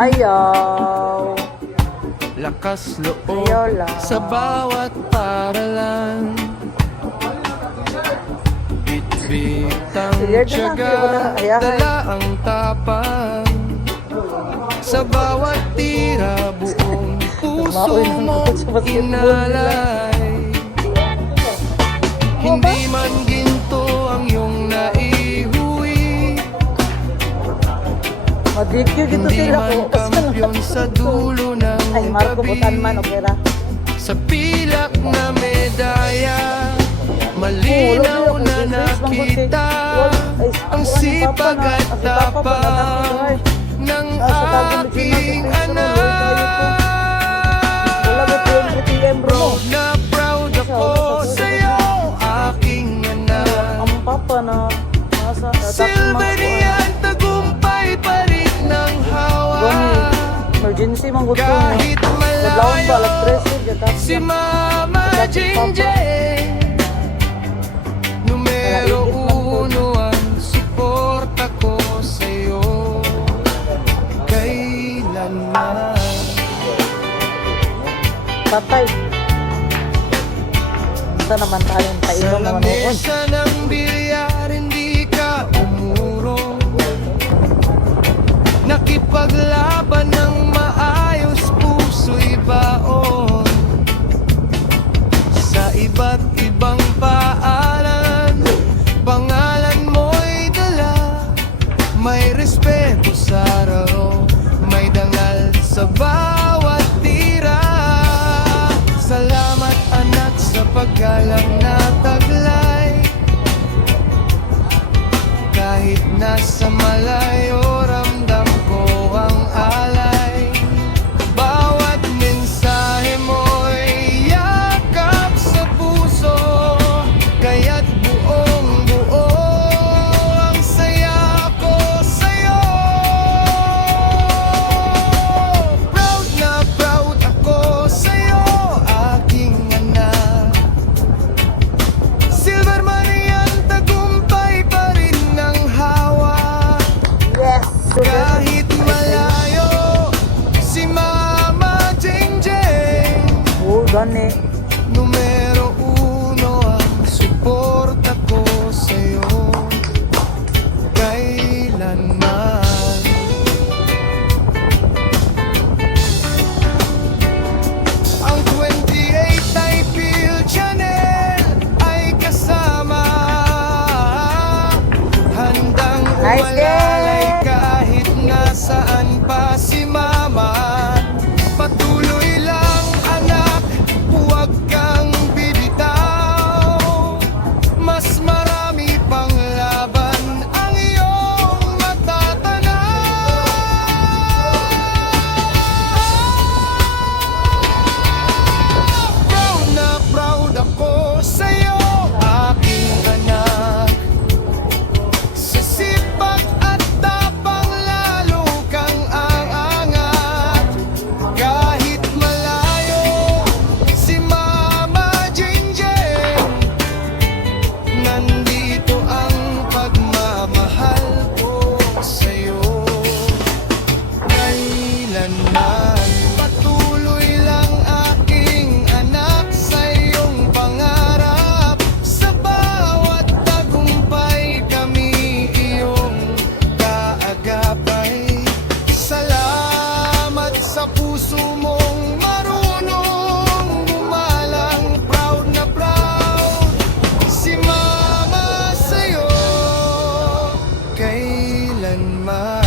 Ayaw. Lakas loob Ayaw lang. sa bawat paralan. Bitbitang Sige, tiyaga, ayaw. dala ang tapang. Sa bawat tira, buong puso mo inalay. Hindi man ginto ang iyong naihuwi, Mag-DQ dito hindi sila man ko. kampiyon sa dulo ng Ay, Marco gabi. Butan man, okay ra. Sa pilak na medaya, malinaw na nakita ang sipag at tapang ng aking anak. Wala ba po yung ATM bro? Proud na proud ako sa'yo, aking anak. Ang papa na nasa Silverian, tagumpay pa rin ng hawa. emergency man gusto Kahit Naglawan ba alas malayo 13 gatap. si Mama Jingjeng, numero uno ang suporta ko sa'yo. Kailanman Patay. Ito naman tayong sa painom naman noon. lamesa ng bilyar, hindi ka umuro. Nakipaglaban ng maayos, puso'y baon. Sa iba't ibang paalan, pangalan mo'y dala. May respeto sa raro, may dangal sa bawat tira. Salamat anak sa paggalang na taglay. Kahit nasa malayo, ramdam ko ang alay. Bawat mensahe mo'y yakap sa puso, kaya't buong buo ang saya ko sa'yo. Proud na proud ako sa'yo, aking anak. Silver Marian, tagumpay pa rin ng hawa. Yes! Kahit malayo si Mama Jingjeng, Oo, gani. numero uno ang suporta ko sa'yo. Kailanman ang 28 ay Phil Chanel ay kasama, handang Nice umalalay game! kahit nasaan pa si Mama. Patuloy lang anak, huwag kang bibitaw. Mas marami pang laban ang iyong matatanaw. Proud na proud ako sa'yo, aking anak. Sa sipag at tapang lalo kang aangat. Kahit malayo si Mama Jingjeng, nandito ang pagmamahal ko sa'yo. Kailanman patuloy lang aking anak sa iyong pangarap. Sa bawat tagumpay kami iyong kaagapay. Salamat sa puso mong marunong gumalang. Proud na proud si Mama sa'yo, kailanman.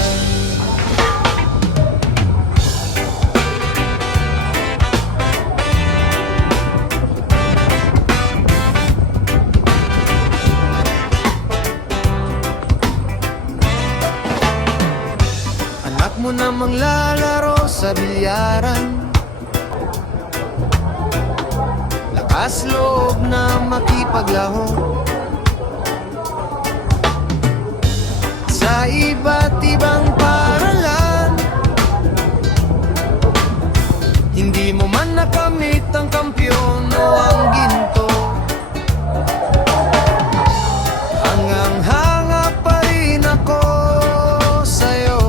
Anak mo namang lalaro sa bilyaran, lakas loob na makipaglaro. Sa iba't ibang paralan, hindi mo man nakamit ang kampyon o ang ginto. Hangang-hanga pa rin ako sa'yo.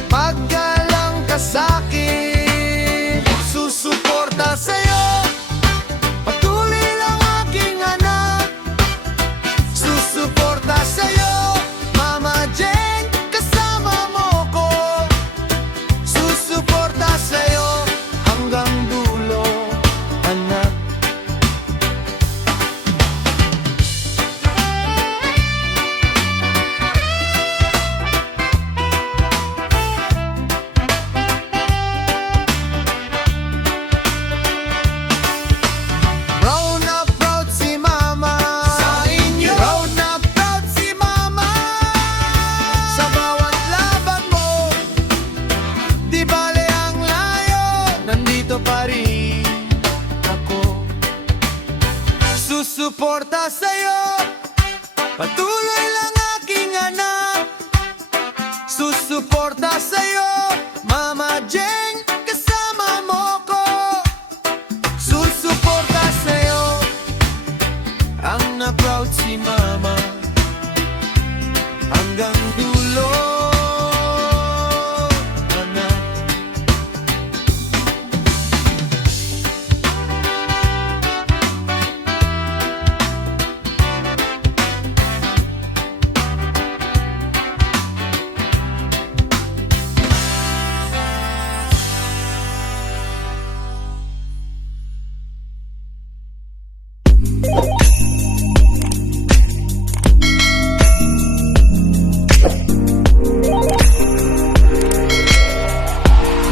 makipaggalang ka sa'kin. Susuporta sa'yo, patuloy lang aking anak. Susuporta sa'yo, Mama Jane, kasama mo ko. Susuporta sa'yo, hanggang dulo, anak. Proud na proud si Mama sa inyo. Proud na proud si Mama sa bawat laban mo. Di bale ang layo, nandito pa rin ako. Susuporta sa'yo, patuloy lang aking anak. Susuporta sa'yo, Mama Jane, kasama mo ko. Susuporta sa'yo, ang na-proud si Mama.